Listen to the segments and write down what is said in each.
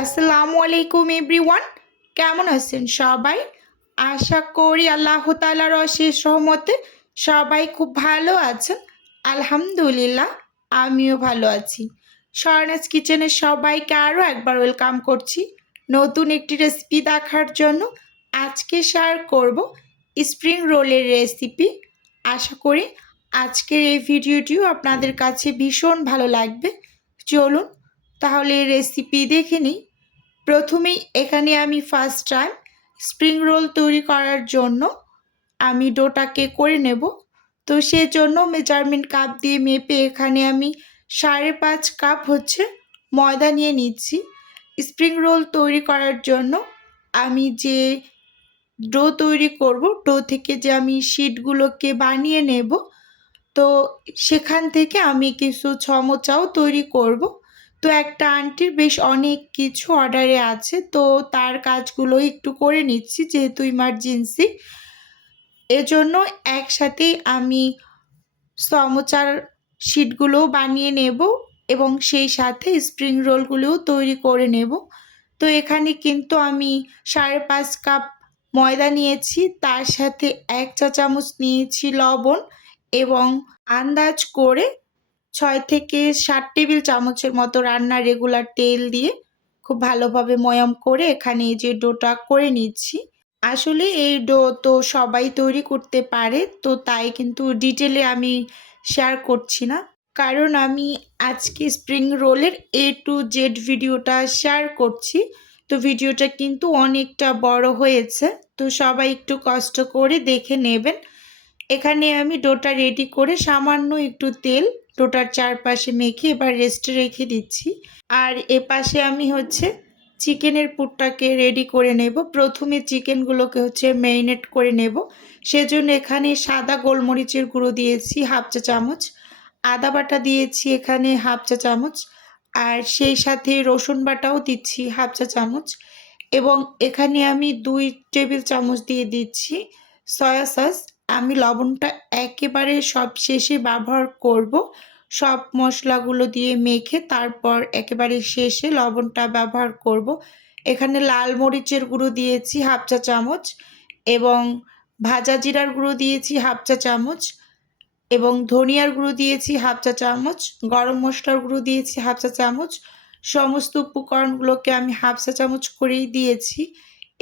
আসসালামু আলাইকুম এভরিওয়ান, কেমন আছেন সবাই? আশা করি আল্লাহ তাআলার অশেষ রহমতে সবাই খুব ভালো আছেন। আলহামদুলিল্লাহ, আমিও ভালো আছি। স্বর্ণাস কিচেনে সবাইকে আরও একবার ওয়েলকাম করছি নতুন একটি রেসিপি দেখার জন্য। আজকে শেয়ার করব স্প্রিং রোলের রেসিপি। আশা করি আজকের এই ভিডিওটিও আপনাদের কাছে ভীষণ ভালো লাগবে। চলুন তাহলে রেসিপি দেখে নিই। প্রথমেই এখানে আমি ফার্স্ট টাইম স্প্রিং রোল তৈরি করার জন্য আমি ডোটাকে করে নেব। তো সেজন্য মেজারমেন্ট কাপ দিয়ে মেপে এখানে আমি 5.5 কাপ ময়দা নিয়ে নিচ্ছি। স্প্রিং রোল তৈরি করার জন্য আমি যে ডো তৈরি করব, ডো থেকে যে আমি শিটগুলোকে বানিয়ে নেব, তো সেখান থেকে আমি কিছু সমোচাও তৈরি করব। তো একটা আন্টির বেশ অনেক কিছু অর্ডারে আছে, তো তার কাজগুলো একটু করে নিচ্ছি যেহেতু ইমার্জেন্সি। এজন্য একসাথেই আমি সমোচার শিটগুলোও বানিয়ে নেব এবং সেই সাথে স্প্রিং রোলগুলোও তৈরি করে নেব। তো এখানে কিন্তু আমি 5.5 কাপ ময়দা নিয়েছি, তার সাথে 1 চা চামচ নিয়েছি লবণ এবং আন্দাজ করে 6 থেকে 7 টেবিল চামচের মতো রান্নার রেগুলার তেল দিয়ে খুব ভালোভাবে ময়াম করে এখানে এই যে ডোটা করে নিচ্ছি। আসলে এই ডো তো সবাই তৈরি করতে পারে, তো তাই কিন্তু ডিটেলে আমি শেয়ার করছি না, কারণ আমি আজকে স্প্রিং রোলের A to Z ভিডিওটা শেয়ার করছি। তো ভিডিওটা কিন্তু অনেকটা বড় হয়েছে, তো সবাই একটু কষ্ট করে দেখে নেবেন। এখানে আমি ডোটা রেডি করে সামান্য একটু তেল ডোটার চারপাশে মেখে এবার রেস্টে রেখে দিচ্ছি। আর এপাশে আমি চিকেনের পুরটাকে রেডি করে নেব। প্রথমে চিকেনগুলোকে ম্যারিনেট করে নেব। সেজন্য এখানে সাদা গোলমরিচের গুঁড়ো দিয়েছি 1/2 চা চামচ, আদা বাটা দিয়েছি এখানে 1/2 চা চামচ, আর সেই সাথে রসুন বাটাও দিচ্ছি 1/2 চা চামচ, এবং এখানে আমি 2 টেবিল চামচ দিয়ে দিচ্ছি সয়া সস। আমি লবণটা একেবারে সব শেষে ব্যবহার করব। সব মশলাগুলো দিয়ে মেখে তারপর একেবারে শেষে লবণটা ব্যবহার করব। এখানে লাল মরিচের গুঁড়ো দিয়েছি 1/2 চা চামচ এবং ভাজা জিরার গুঁড়ো দিয়েছি 1/2 চা চামচ এবং ধনিয়ার গুঁড়ো দিয়েছি 1/2 চা চামচ, গরম মশলার গুঁড়ো দিয়েছি 1/2 চা চামচ। সমস্ত উপকরণগুলোকে আমি 1/2 চা চামচ করেই দিয়েছি।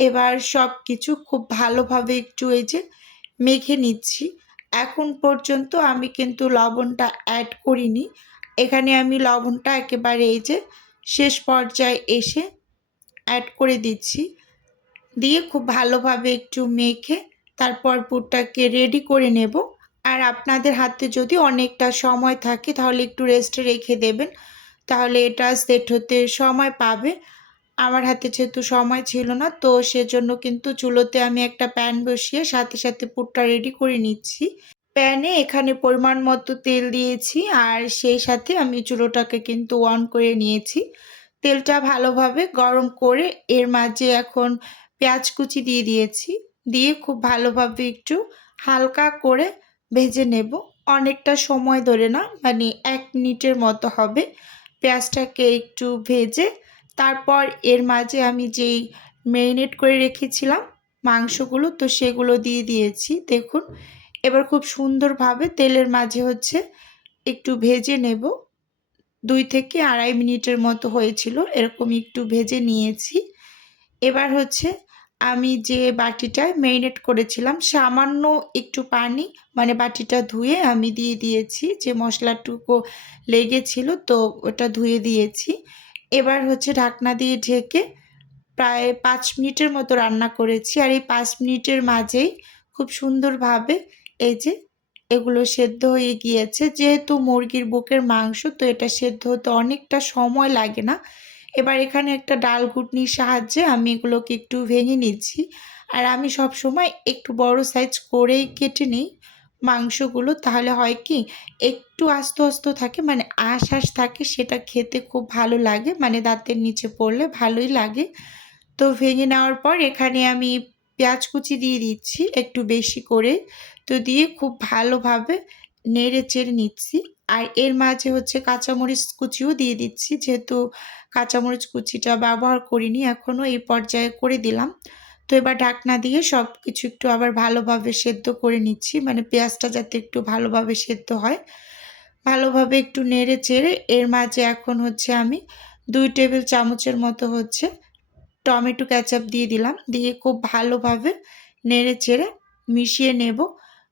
এবার সব কিছু খুব ভালোভাবে একটু মেখে নিচ্ছি। এখন পর্যন্ত আমি কিন্তু লবণটা অ্যাড করিনি। এখানে আমি লবণটা একেবারে শেষ পর্যায়ে এসে অ্যাড করে দিচ্ছি। দিয়ে খুব ভালোভাবে একটু মেখে তারপর পুরটাকে রেডি করে নেব। আর আপনাদের হাতে যদি অনেকটা সময় থাকে তাহলে একটু রেস্টে রেখে দেবেন, তাহলে এটা সেট হতে সময় পাবে। আমার হাতে যেহেতু সময় ছিল না, তো সেজন্য কিন্তু চুলোতে আমি একটা প্যান বসিয়ে সাথে সাথে পুরটা রেডি করে নিচ্ছি। প্যানে এখানে পরিমাণ মতো তেল দিয়েছি আর সেই সাথে আমি চুলোটাকে কিন্তু অন করে নিয়েছি। তেলটা ভালোভাবে গরম করে এর মাঝে এখন পেঁয়াজ কুচি দিয়ে দিয়েছি। দিয়ে খুব ভালোভাবে একটু হালকা করে ভেজে নেব। অনেকটা সময় ধরে না, মানে 1 মিনিটের মতো হবে। পেঁয়াজটাকে একটু ভেজে তারপর এর মাঝে আমি যেই ম্যারিনেট করে রেখেছিলাম মাংসগুলো, তো সেগুলো দিয়ে দিয়েছি। দেখুন এবার খুব সুন্দরভাবে তেলের মাঝে একটু ভেজে নেব। 2 থেকে 2.5 মিনিটের মতো হয়েছিল, এরকম একটু ভেজে নিয়েছি। এবার আমি যে বাটিটায় ম্যারিনেট করেছিলাম সামান্য একটু পানি, মানে বাটিটা ধুয়ে আমি দিয়ে দিয়েছি, যে মশলাটুকু লেগেছিল তো ওটা ধুয়ে দিয়েছি। এবার ঢাকনা দিয়ে ঢেকে প্রায় 5 মিনিটের মতো রান্না করেছি। আর এই 5 মিনিটের মাঝেই খুব সুন্দরভাবে এগুলো সেদ্ধ হয়ে গিয়েছে। যেহেতু মুরগির বুকের মাংস, তো এটা সেদ্ধ হতে অনেকটা সময় লাগে না। এবার এখানে একটা ডাল ঘুটনির সাহায্যে আমি এগুলোকে একটু ভেঙে নিচ্ছি। আর আমি সব সময় একটু বড় সাইজ করেই কেটে নিই মাংসগুলো, তাহলে হয় কি একটু আস্ত আস্ত থাকে, মানে আঁশ থাকে, সেটা খেতে খুব ভালো লাগে, মানে দাঁতের নিচে পড়লে ভালোই লাগে। তো ভেঙে নেওয়ার পর এখানে আমি পেঁয়াজ কুচি দিয়ে দিচ্ছি একটু বেশি করে। তো দিয়ে খুব ভালোভাবে নেড়ে চেড়ে নিচ্ছি। আর এর মাঝে হচ্ছে কাঁচামরিচ কুচিও দিয়ে দিচ্ছি, যেহেতু কাঁচামরিচ কুচিটা ব্যবহার করিনি এখনও, এই পর্যায়ে করে দিলাম। তো এবার ঢাকনা দিয়ে সব কিছু একটু আবার ভালোভাবে সেদ্ধ করে নিচ্ছি, মানে পেঁয়াজটা যাতে একটু ভালোভাবে সেদ্ধ হয়। ভালোভাবে একটু নেড়ে চেড়ে এর মাঝে এখন হচ্ছে আমি 2 টেবিল চামচের মতো হচ্ছে টমেটো কেচাপ দিয়ে দিলাম। দিয়ে খুব ভালোভাবে নেড়ে চেড়ে মিশিয়ে নেব।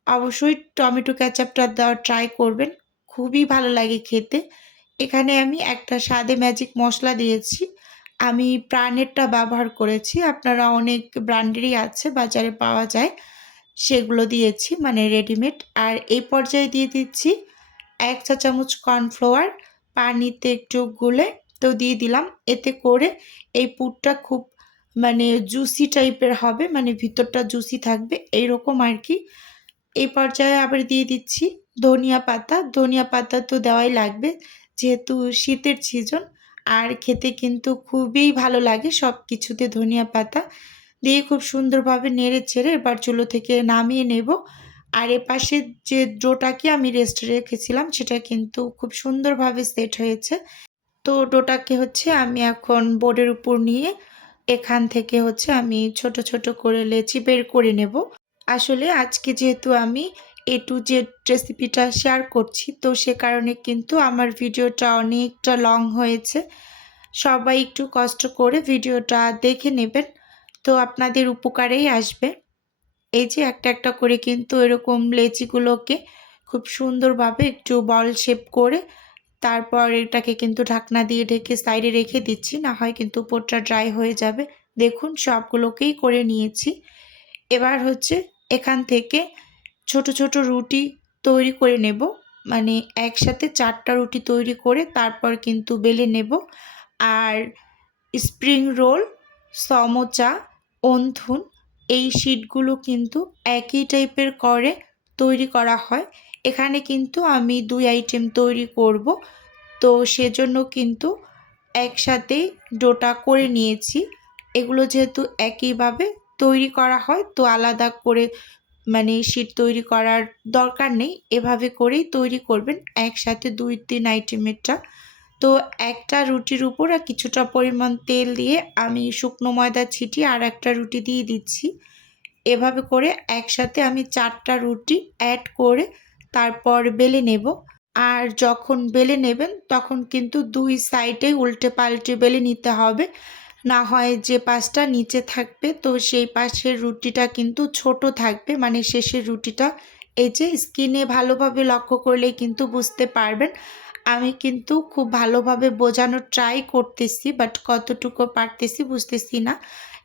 অবশ্যই টমেটো কেচাপটা দেওয়ার ট্রাই করবেন, খুবই ভালো লাগে খেতে। এখানে আমি একটা স্বাদে ম্যাজিক মশলা দিয়েছি, আমি প্রাণেরটা ব্যবহার করেছি, আপনারা অনেক ব্র্যান্ডেরই আছে বাজারে পাওয়া যায়, সেগুলো দিয়েছি মানে রেডিমেড। আর এই পর্যায়ে দিয়ে দিচ্ছি 1 চা চামচ কর্নফ্লাওয়ার পানিতে একটু গুলে তো দিয়ে দিলাম। এতে করে এই পুরটা খুব মানে জুসি টাইপের হবে, মানে ভিতরটা জুসি থাকবে এইরকম আর কি। এই পর্যায়ে আবার দিয়ে দিচ্ছি ধনিয়া পাতা। ধনিয়া পাতা তো দেওয়াই লাগবে যেহেতু শীতের সিজন, আর খেতে কিন্তু খুবই ভালো লাগে সব কিছুতে ধনিয়া পাতা দিয়ে। খুব সুন্দরভাবে নেড়ে চেড়ে এবার চুলো থেকে নামিয়ে নেব। আর এপাশে যে ডোটাকে আমি রেস্টে রেখেছিলাম সেটা কিন্তু খুব সুন্দরভাবে সেট হয়েছে। তো ডোটাকে হচ্ছে আমি এখন বোর্ডের উপর নিয়ে এখান থেকে হচ্ছে আমি ছোট ছোট করে লেচি বের করে নেব। আসলে আজকে যেহেতু আমি এ টু জেড রেসিপিটা শেয়ার করছি, তো সে কারণে কিন্তু আমার ভিডিওটা অনেকটা লং হয়েছে। সবাই একটু কষ্ট করে ভিডিওটা দেখে নেবেন, তো আপনাদের উপকারেই আসবে। এই যে একটা একটা করে কিন্তু এরকম লেচিগুলোকে খুব সুন্দরভাবে একটু বল শেপ করে তারপর এটাকে কিন্তু ঢাকনা দিয়ে ঢেকে সাইডে রেখে দিচ্ছি, না হয় কিন্তু উপরটা ড্রাই হয়ে যাবে। দেখুন সবগুলোকেই করে নিয়েছি। এবার হচ্ছে এখান থেকে ছোট ছোট রুটি তৈরি করে নেব, মানে একসাথে 4টা রুটি তৈরি করে তারপর কিন্তু বেলে নেব। আর স্প্রিং রোল, সমোচা, অন্থুন এই শিটগুলো কিন্তু একই টাইপের করে তৈরি করা হয়। এখানে কিন্তু আমি 2 আইটেম তৈরি করব, তো সেজন্য কিন্তু একসাথেই ডোটা করে নিয়েছি। এগুলো যেহেতু একইভাবে তৈরি করা হয় তো আলাদা করে মানে শিট তৈরি করার দরকার নেই, এভাবে করেই তৈরি করবেন একসাথে 2-3 আইটেমেরটা। তো একটা রুটির উপর আর কিছুটা পরিমাণ তেল দিয়ে আমি শুকনো ময়দা ছিটিয়ে আর একটা রুটি দিয়ে দিচ্ছি। এভাবে করে একসাথে আমি 4টা রুটি অ্যাড করে তারপর বেলে নেব। আর যখন বেলে নেবেন তখন কিন্তু 2 সাইডে উল্টে পাল্টে বেলে নিতে হবে, না হয় যে পাশটা নিচে থাকবে তো সেই পাশের রুটিটা কিন্তু ছোট থাকবে, মানে শেষের রুটিটা। এই যে স্কিনে ভালোভাবে লক্ষ্য করলেই কিন্তু বুঝতে পারবেন। আমি কিন্তু খুব ভালোভাবে বোঝানোর ট্রাই করতেছি, বাট কতটুকু পারতেছি বুঝতেছি না,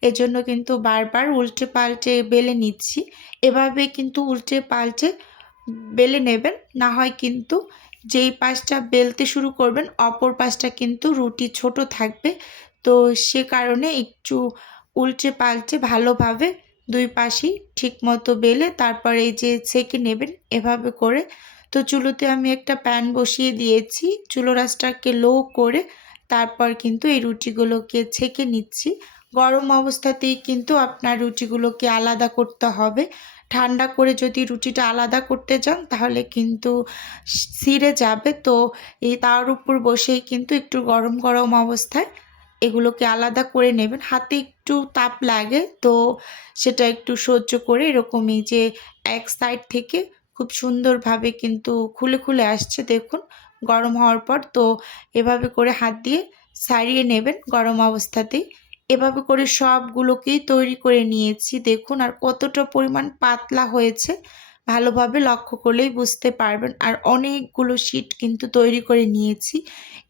এজন্য কিন্তু বারবার উল্টে পাল্টে বেলে নিচ্ছি। এভাবে কিন্তু উল্টে পাল্টে বেলে নেবেন, না হয় কিন্তু যেই পাশটা বেলতে শুরু করবেন অপর পাশটা কিন্তু রুটি ছোট থাকবে। তো সে কারণে একটু উল্টে পাল্টে ভালোভাবে 2 পাশই ঠিকমতো বেলে তারপর এই যে ছেঁকে নেবেন এভাবে করে। তো চুলোতে আমি একটা প্যান বসিয়ে দিয়েছি, চুলোর আঁচটাকে লো করে তারপর কিন্তু এই রুটিগুলোকে ছেঁকে নিচ্ছি। গরম অবস্থাতেই কিন্তু আপনার রুটিগুলোকে আলাদা করতে হবে। ঠান্ডা করে যদি রুটিটা আলাদা করতে যান তাহলে কিন্তু ছিঁড়ে যাবে। তো এই তার উপর বসেই কিন্তু একটু গরম গরম অবস্থায় এগুলোকে আলাদা করে নেবেন। হাতে একটু তাপ লাগে তো সেটা একটু সহ্য করে এরকমই যে এক সাইড থেকে খুব সুন্দরভাবে কিন্তু খুলে খুলে আসছে দেখুন গরম হওয়ার পর। তো এভাবে করে হাত দিয়ে ছাড়িয়ে নেবেন গরম অবস্থাতেই। এভাবে করে সবগুলোকেই তৈরি করে নিয়েছি দেখুন, আর কতটা পরিমাণ পাতলা হয়েছে ভালোভাবে লক্ষ্য করলেই বুঝতে পারবেন। আর অনেকগুলো শিট কিন্তু তৈরি করে নিয়েছি।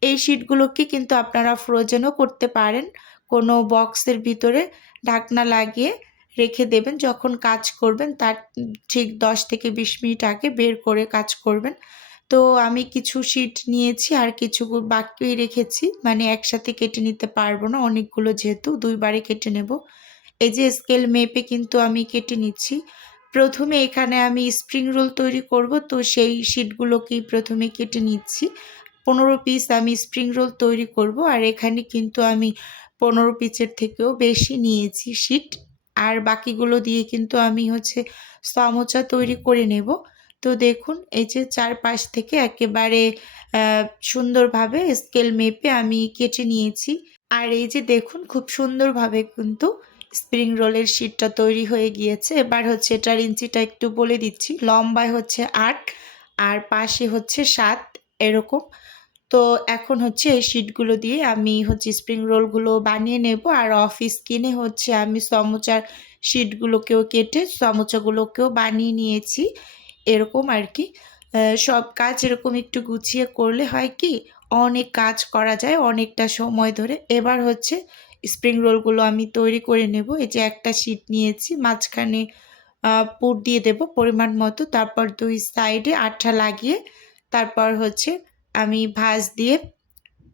এই শিটগুলোকে কিন্তু আপনারা ফ্রোজেনও করতে পারেন, কোনো বক্সের ভিতরে ঢাকনা লাগিয়ে রেখে দেবেন, যখন কাজ করবেন তার ঠিক 10 থেকে 20 মিনিট আগে বের করে কাজ করবেন। তো আমি কিছু শিট নিয়েছি আর কিছু বাকি রেখেছি, মানে একসাথে কেটে নিতে পারবো না অনেকগুলো, যেহেতু 2 বারে কেটে নেব। এই যে স্কেল মেপে কিন্তু আমি কেটে নিচ্ছি। প্রথমে এখানে আমি স্প্রিং রোল তৈরি করব, তো সেই শিটগুলোকেই প্রথমে কেটে নিচ্ছি। 15 পিস আমি স্প্রিং রোল তৈরি করব, আর এখানে কিন্তু আমি 15 পিসের থেকেও বেশি নিয়েছি শিট। আর বাকিগুলো দিয়ে কিন্তু আমি হচ্ছে সমোচা তৈরি করে নেব। তো দেখুন এই যে চারপাশ থেকে একেবারে সুন্দরভাবে স্কেল মেপে আমি কেটে নিয়েছি। আর এই যে দেখুন খুব সুন্দরভাবে কিন্তু স্প্রিং রোলের শিটটা তৈরি হয়ে গিয়েছে। এবার হচ্ছে এটার ইঞ্চিটা একটু বলে দিচ্ছি। লম্বায় হচ্ছে 8 আর পাশে হচ্ছে 7 এরকম। তো এখন হচ্ছে এই শিটগুলো দিয়ে আমি হচ্ছে স্প্রিং রোলগুলো বানিয়ে নেব। আর অফ স্ক্রিনে হচ্ছে আমি সমোচার শিটগুলোকেও কেটে সমোচাগুলোকেও বানিয়ে নিয়েছি। এরকম আর কি। সব কাজ এরকম একটু গুছিয়ে করলে হয় কি অনেক কাজ করা যায় অনেকটা সময় ধরে। এবার হচ্ছে স্প্রিং রোলগুলো আমি তৈরি করে নেব। এই যে একটা শিট নিয়েছি, মাঝখানে পুর দিয়ে দেব পরিমাণ মতো। তারপর 2 সাইডে আঠা লাগিয়ে তারপর হচ্ছে আমি ভাঁজ দিয়ে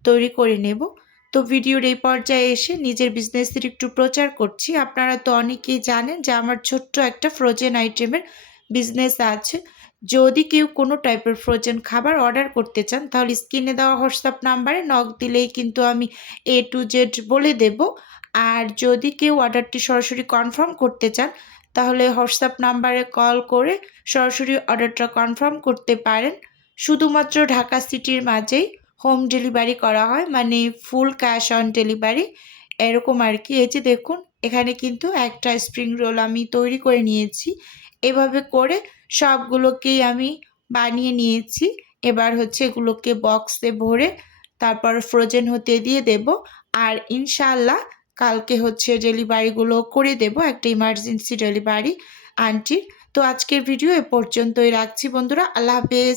তৈরি করে নেব। তো ভিডিওর এই পর্যায়ে এসে নিজের বিজনেসের একটু প্রচার করছি। আপনারা তো অনেকেই জানেন যে আমার ছোট্ট একটা ফ্রোজেন আইটেমের বিজনেস আছে। যদি কেউ কোনো টাইপের ফ্রোজেন খাবার অর্ডার করতে চান তাহলে স্ক্রিনে দেওয়া হোয়াটসঅ্যাপ নাম্বারে নক দিলেই কিন্তু আমি A to Z বলে দেব। আর যদি কেউ অর্ডারটি সরাসরি কনফার্ম করতে চান তাহলে হোয়াটসঅ্যাপ নাম্বারে কল করে সরাসরি অর্ডারটা কনফার্ম করতে পারেন। শুধুমাত্র ঢাকা সিটির মাঝেই হোম ডেলিভারি করা হয়, মানে ফুল ক্যাশ অন ডেলিভারি এরকম আর কি। এই যে দেখুন এখানে কিন্তু একটা স্প্রিং রোল আমি তৈরি করে নিয়েছি। এভাবে করে সবগুলোকেই আমি বানিয়ে নিয়েছি। এবার হচ্ছে এগুলোকে বক্সে ভরে তারপর ফ্রোজেন হতে দিয়ে দেব। আর ইনশাআল্লাহ কালকে হচ্ছে ডেলিভারিগুলো করে দেব, একটা ইমার্জেন্সি ডেলিভারি আন্টির। তো আজকের ভিডিও এ পর্যন্তই রাখছি বন্ধুরা। আল্লাহ হাফেজ।